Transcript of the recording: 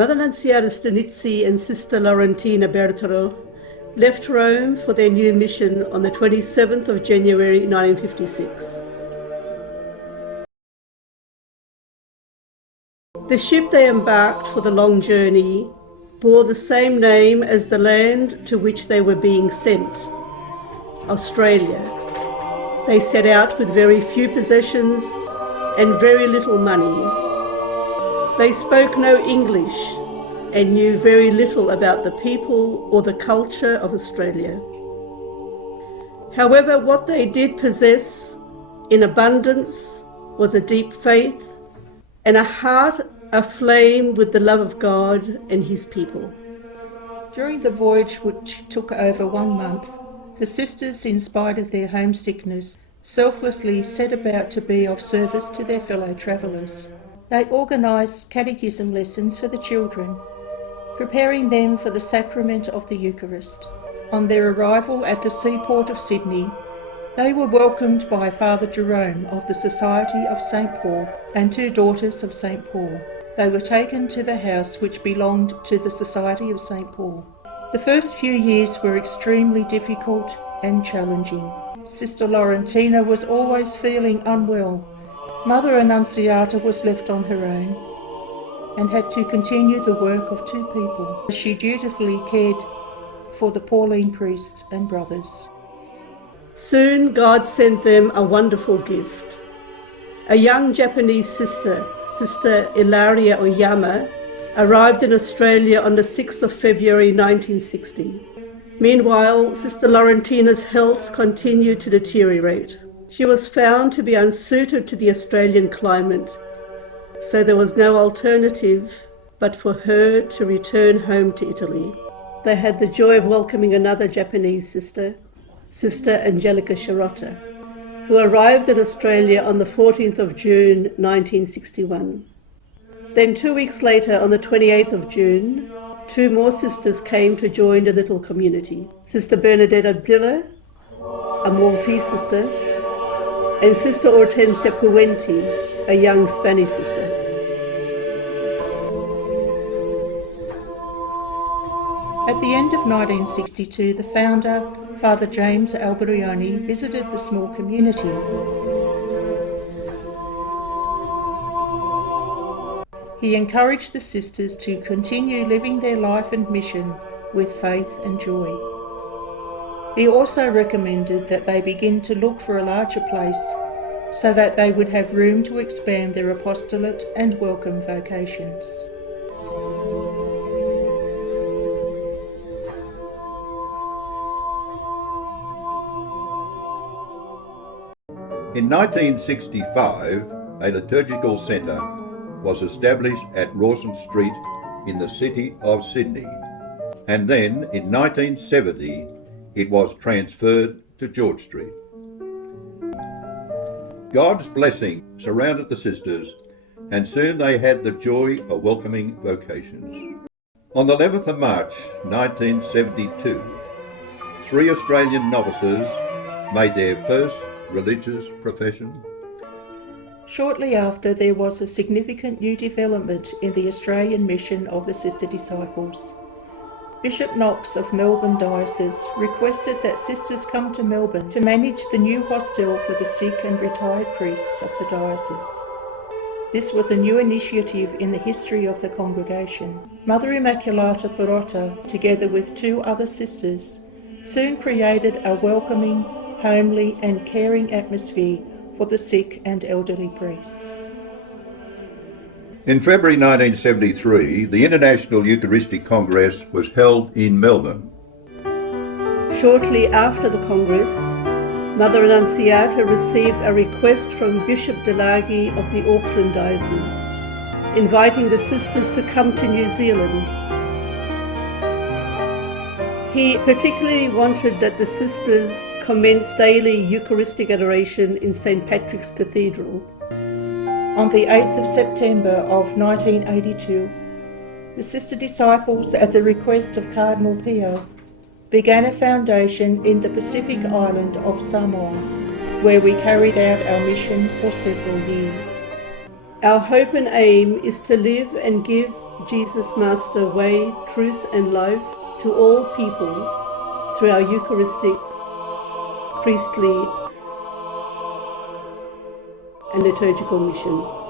Mother Annunziata Stanizzi and Sister Laurentina Bertolo left Rome for their new mission on the 27th of January 1956. The ship they embarked for the long journey bore the same name as the land to which they were being sent, Australia. They set out with very few possessions and very little money. They spoke no English and knew very little about the people or the culture of Australia. However, what they did possess in abundance was a deep faith and a heart aflame with the love of God and His people. During the voyage, which took over 1 month, the sisters, in spite of their homesickness, selflessly set about to be of service to their fellow travellers. They organised catechism lessons for the children, preparing them for the sacrament of the Eucharist. On their arrival at the seaport of Sydney, they were welcomed by Father Jerome of the Society of St. Paul and 2 daughters of St. Paul. They were taken to the house which belonged to the Society of St. Paul. The first few years were extremely difficult and challenging. Sister Laurentina was always feeling unwell. Mother Annunziata was left on her own and had to continue the work of 2 people. She dutifully cared for the Pauline priests and brothers. Soon God sent them a wonderful gift. A young Japanese sister, Sister Ilaria Oyama, arrived in Australia on the 6th of February 1960. Meanwhile, Sister Laurentina's health continued to deteriorate. She was found to be unsuited to the Australian climate, so there was no alternative but for her to return home to Italy. They had the joy of welcoming another Japanese sister, Sister Angelica Sciarrotta, who arrived in Australia on the 14th of June 1961. Then 2 weeks later, on the 28th of June, 2 more sisters came to join the little community. Sister Bernadetta Dilla, a Maltese sister, and Sister Hortensia Puente, a young Spanish sister. At the end of 1962, the founder, Father James Alberioni, visited the small community. He encouraged the sisters to continue living their life and mission with faith and joy. He also recommended that they begin to look for a larger place so that they would have room to expand their apostolate and welcome vocations. In 1965, a liturgical centre was established at Rawson Street in the city of Sydney, and then in 1970 it was transferred to George Street. God's blessing surrounded the sisters, and soon they had the joy of welcoming vocations. On the 11th of March 1972, 3 Australian novices made their first religious profession. Shortly after, there was a significant new development in the Australian mission of the Sister Disciples. Bishop Knox of Melbourne Diocese requested that sisters come to Melbourne to manage the new hostel for the sick and retired priests of the diocese. This was a new initiative in the history of the congregation. Mother Immaculata Perotta, together with 2 other sisters, soon created a welcoming, homely and caring atmosphere for the sick and elderly priests. In February 1973, the International Eucharistic Congress was held in Melbourne. Shortly after the Congress, Mother Annunziata received a request from Bishop Delagi of the Auckland Diocese, inviting the sisters to come to New Zealand. He particularly wanted that the sisters commence daily Eucharistic adoration in St. Patrick's Cathedral. On the 8th of September of 1982, the Sister Disciples, at the request of Cardinal Pio, began a foundation in the Pacific island of Samoa, where we carried out our mission for several years. Our hope and aim is to live and give Jesus Master, way, truth and life to all people through our Eucharistic, priestly and liturgical mission.